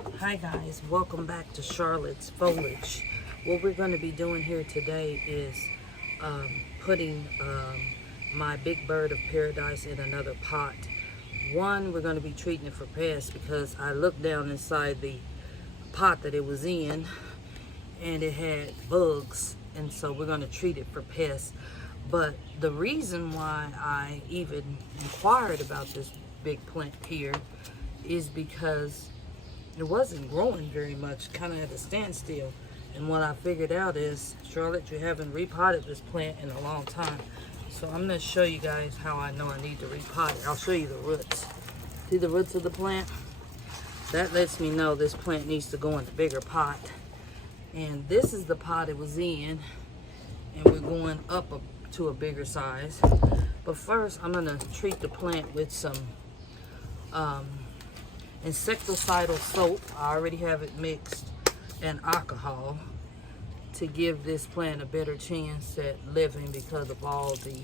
Hi guys, welcome back to Charlotte's Foliage. What we're going to be doing here today is putting my big bird of paradise in another pot. One, we're going to be treating it for pests because I looked down inside the pot that it was in and it had bugs, and so we're going to treat it for pests. But the reason why I even inquired about this big plant here is because it wasn't growing very much, kind of at a standstill. And what I figured out is, Charlotte, you haven't repotted this plant in a long time. So I'm going to show you guys how I know I need to repot it. I'll show you the roots. See the roots of the plant? That lets me know this plant needs to go in a bigger pot. And this is the pot it was in. And we're going up to a bigger size. But first, I'm going to treat the plant with some insecticidal soap. I already have it mixed, and alcohol to give this plant a better chance at living because of all the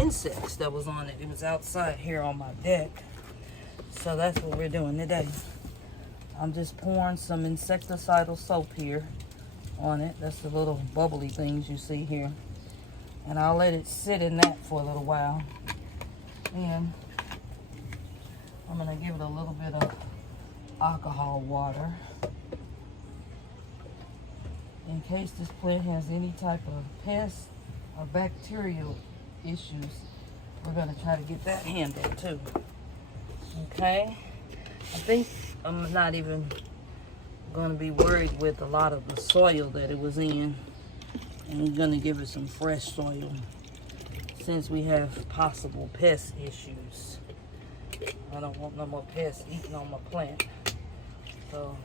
insects that was on it. It was outside here on my deck. So that's what we're doing today. I'm just pouring some insecticidal soap here on it. That's the little bubbly things you see here. And I'll let it sit in that for a little while. And I'm going to give it a little bit of alcohol water in case this plant has any type of pest or bacterial issues. We're going to try to get that handled too. Okay? I think I'm not even going to be worried with a lot of the soil that it was in. And we're going to give it some fresh soil since we have possible pest issues. I don't want no more pests eating on my plant. So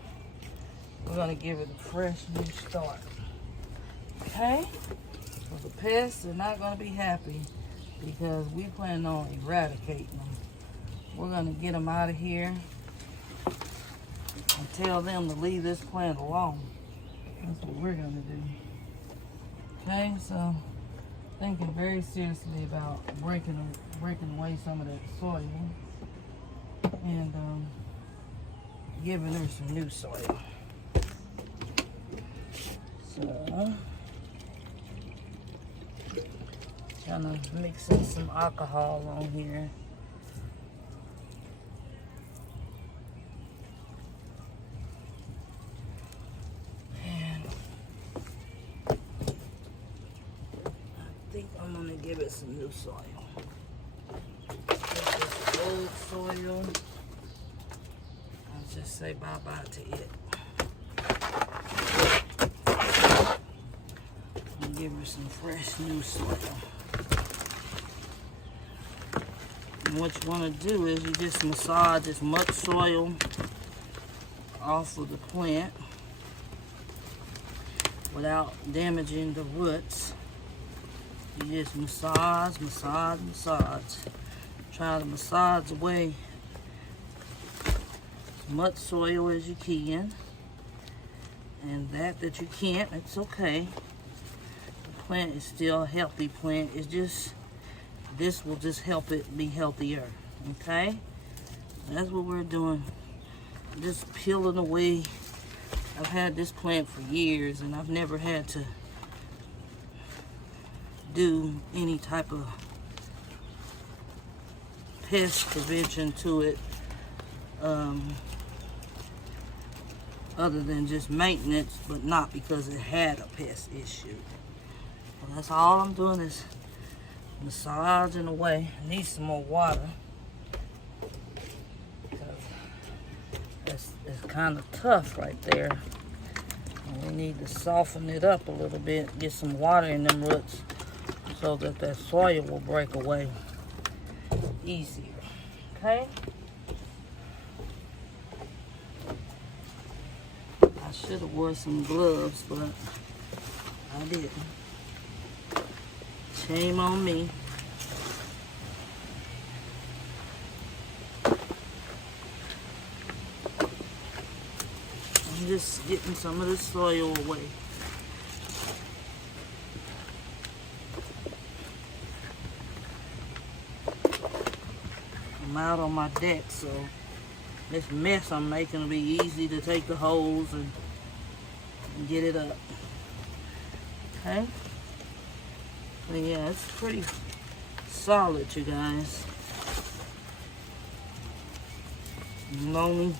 we're going to give it a fresh new start. Okay? So the pests are not going to be happy because we plan on eradicating them. We're going to get them out of here and tell them to leave this plant alone. That's what we're going to do. Okay? So thinking very seriously about breaking away some of that soil and giving her some new soil. So, trying to mix in some alcohol on here. And I think I'm gonna give it some new soil. Old soil. I'll just say bye-bye to it. And give her some fresh new soil. And what you want to do is you just massage as much soil off of the plant without damaging the roots. You just massage, massage, massage. Try to massage away as much soil as you can. And that you can't, it's okay. The plant is still a healthy plant. It's just, this will just help it be healthier. Okay? That's what we're doing. Just peeling away. I've had this plant for years and I've never had to do any type of pest prevention to it, other than just maintenance, but not because it had a pest issue. So that's all I'm doing is massaging away. I need some more water because it's kind of tough right there. And we need to soften it up a little bit, get some water in them roots so that that soil will break away easier. Okay? I should have wore some gloves, but I didn't. Shame on me. I'm just getting some of the soil away. I'm out on my deck, so this mess I'm making will be easy to take the hose and get it up. Okay? So yeah, it's pretty solid, you guys. I'm only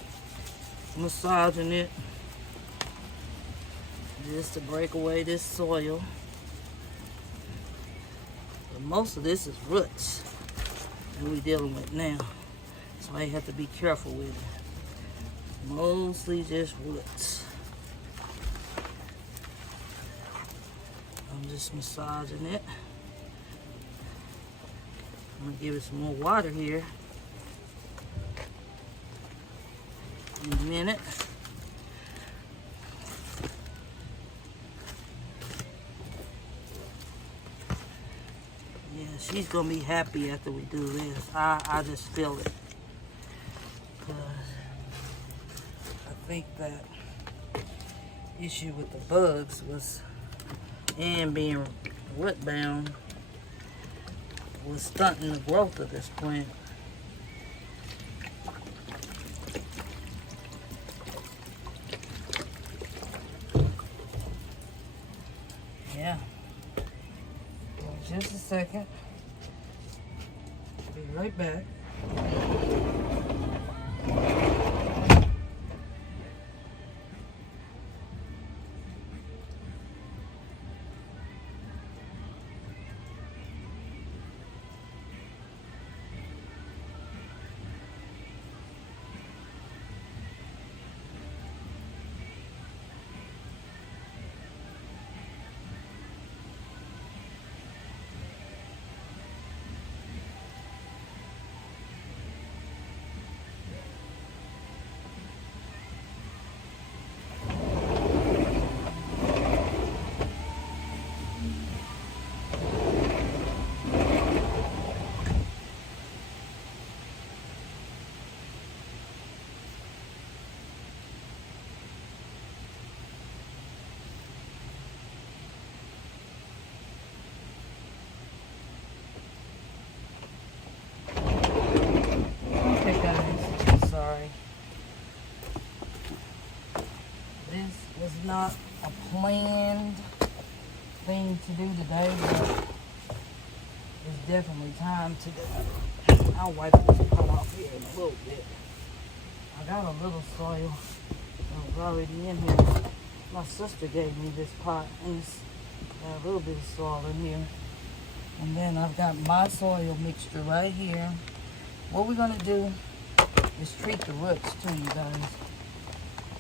massaging it just to break away this soil. But most of this is roots that we're dealing with now. So I have to be careful with it. Mostly just roots. I'm just massaging it. I'm gonna give it some more water here in a minute. Yeah, she's gonna be happy after we do this. I just feel it. Because I think that issue with the bugs was, and being root bound, was stunting the growth of this plant. Yeah. Just a second. Be right back. Was not a planned thing to do today, but it's definitely time to do it. I'll wipe this pot off here in a little bit. I got a little soil that was already in here. My sister gave me this pot, and it's got a little bit of soil in here. And then I've got my soil mixture right here. What we're gonna do is treat the roots too, you guys.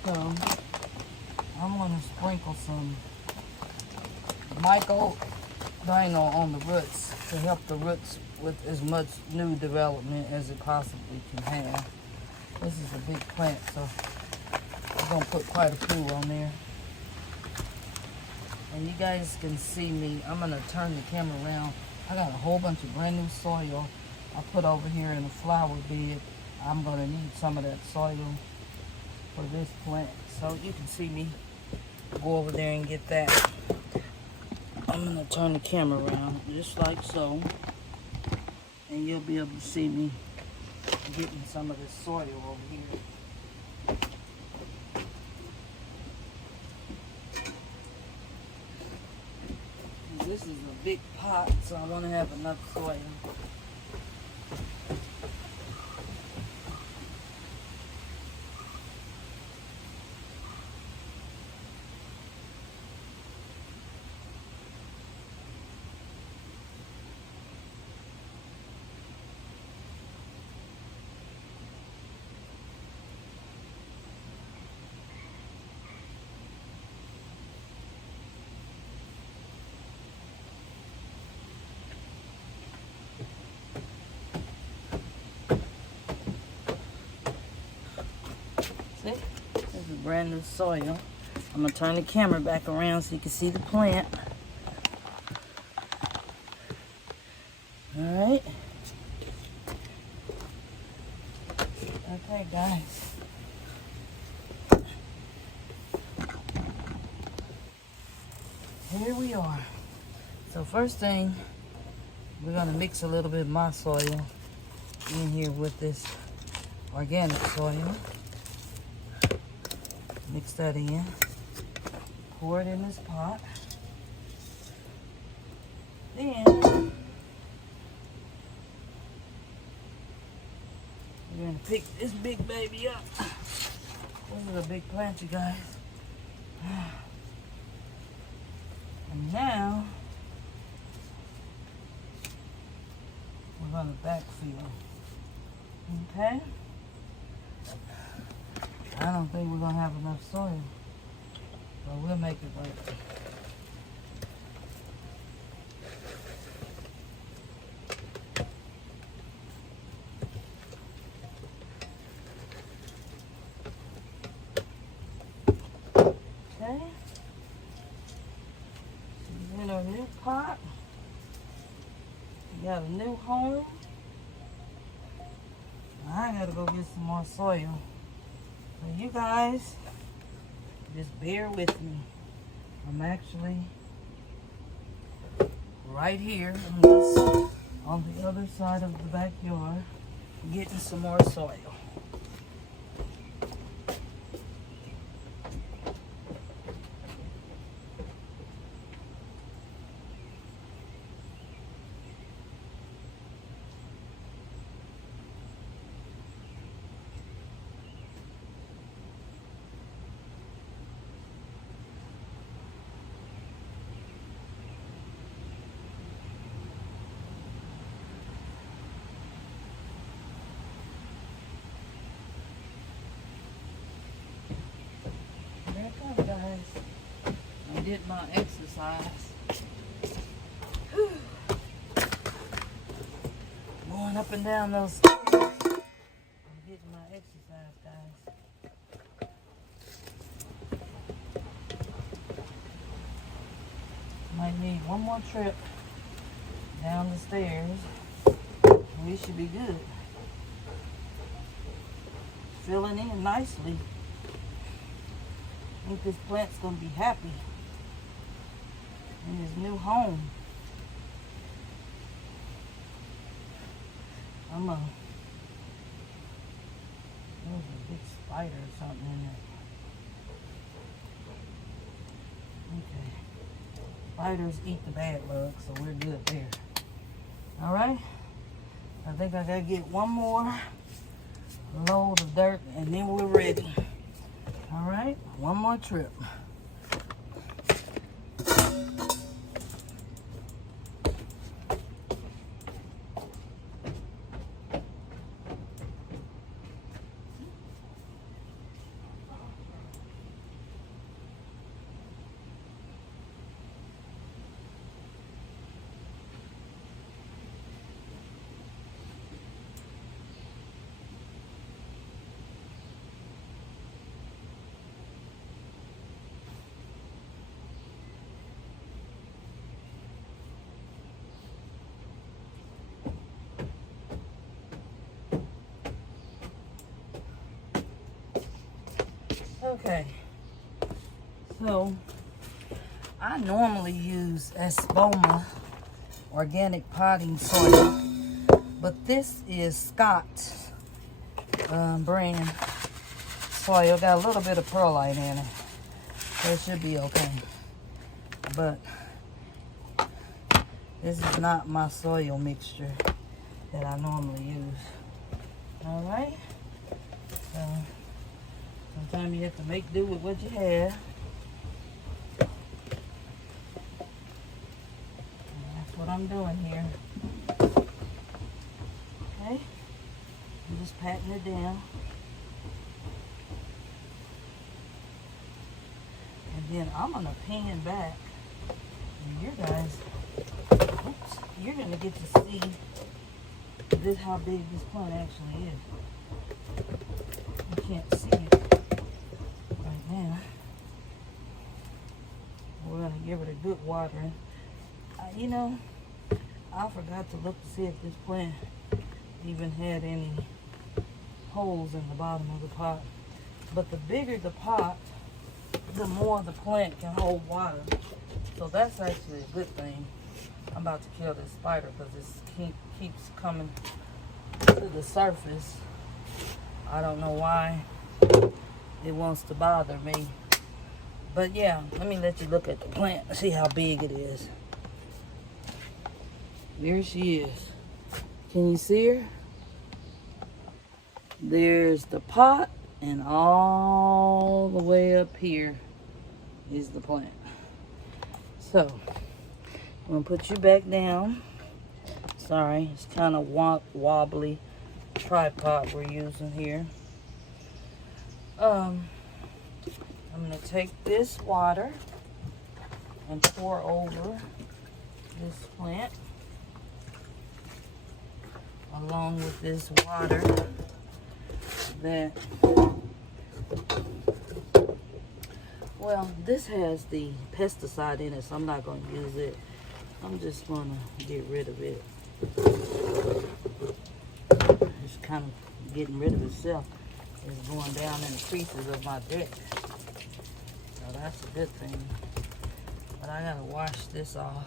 So I'm gonna sprinkle some mycodynol on the roots to help the roots with as much new development as it possibly can have. This is a big plant, so I'm gonna put quite a few on there. And you guys can see me. I'm gonna turn the camera around. I got a whole bunch of brand new soil I put over here in a flower bed. I'm gonna need some of that soil for this plant. So you can see me go over there and get that. I'm gonna turn the camera around just like so, and you'll be able to see me getting some of this soil over here. This is a big pot, so I want to have enough soil. See? This is brand new soil. I'm going to turn the camera back around so you can see the plant. Alright. Okay, guys. Here we are. So first thing, we're going to mix a little bit of my soil in here with this organic soil. Mix that in. Pour it in this pot. Then we're gonna pick this big baby up. This is a big plant, you guys. And now we're gonna backfill. Okay? I don't think we're gonna have enough soil, but we'll make it work. Okay. She's in her new pot. We got a new home. I gotta go get some more soil. So you guys, just bear with me. I'm actually right here on the other side of the backyard getting some more soil. Guys, I did my exercise. Whew. Going up and down those stairs. I'm getting my exercise, guys. Might need one more trip down the stairs. We should be good. Filling in nicely. I think this plant's gonna be happy in his new home. There's a big spider or something in there. Okay. Spiders eat the bad bugs, so we're good there. All right. I think I gotta get one more load of dirt and then we're ready. All right, one more trip. Okay, so I normally use Espoma organic potting soil, but this is Scott's brand soil. Got a little bit of perlite in it, so it should be okay. But this is not my soil mixture that I normally use. All right, so sometimes you have to make do with what you have. And that's what I'm doing here. Okay, I'm just patting it down. And then I'm gonna pan back. And you guys, oops, you're gonna get to see this how big this plant actually is. You can't see it right now. We're gonna give it a good watering. You know, I forgot to look to see if this plant even had any holes in the bottom of the pot. But the bigger the pot, the more the plant can hold water. So that's actually a good thing. I'm about to kill this spider because this keeps coming to the surface. I don't know why it wants to bother me. But yeah, let me let you look at the plant and see how big it is. There she is. Can you see her? There's the pot, and all the way up here is the plant. So, I'm gonna put you back down. Sorry, it's kind of wobbly tripod we're using here. I'm gonna take this water and pour over this plant along with this water that, well, this has the pesticide in it, so I'm not going to use it. I'm just going to get rid of it. It's kind of getting rid of itself. It's going down in the creases of my deck. So that's a good thing. But I got to wash this off.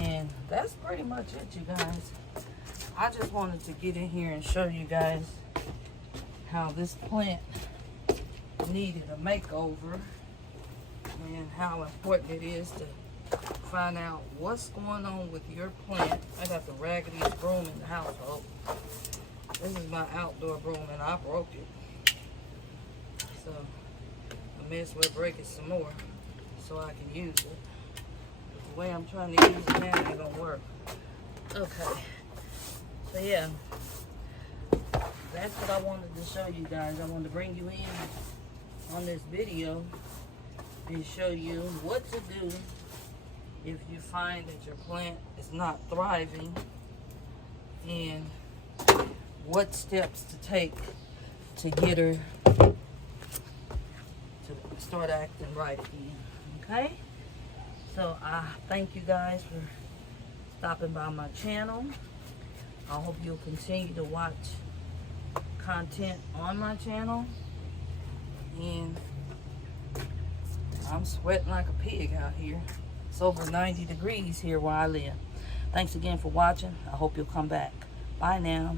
And that's pretty much it, you guys. I just wanted to get in here and show you guys how this plant needed a makeover and how important it is to find out what's going on with your plant. I got the raggediest broom in the household. This is my outdoor broom and I broke it. So I may as well break it some more so I can use it. The way I'm trying to use it now ain't gonna work. Okay. So yeah, that's what I wanted to show you guys. I wanted to bring you in on this video and show you what to do if you find that your plant is not thriving and what steps to take to get her to start acting right again. Okay? So I thank you guys for stopping by my channel. I hope you'll continue to watch content on my channel. And I'm sweating like a pig out here. It's over 90 degrees here where I live. Thanks again for watching. I hope you'll come back. Bye now.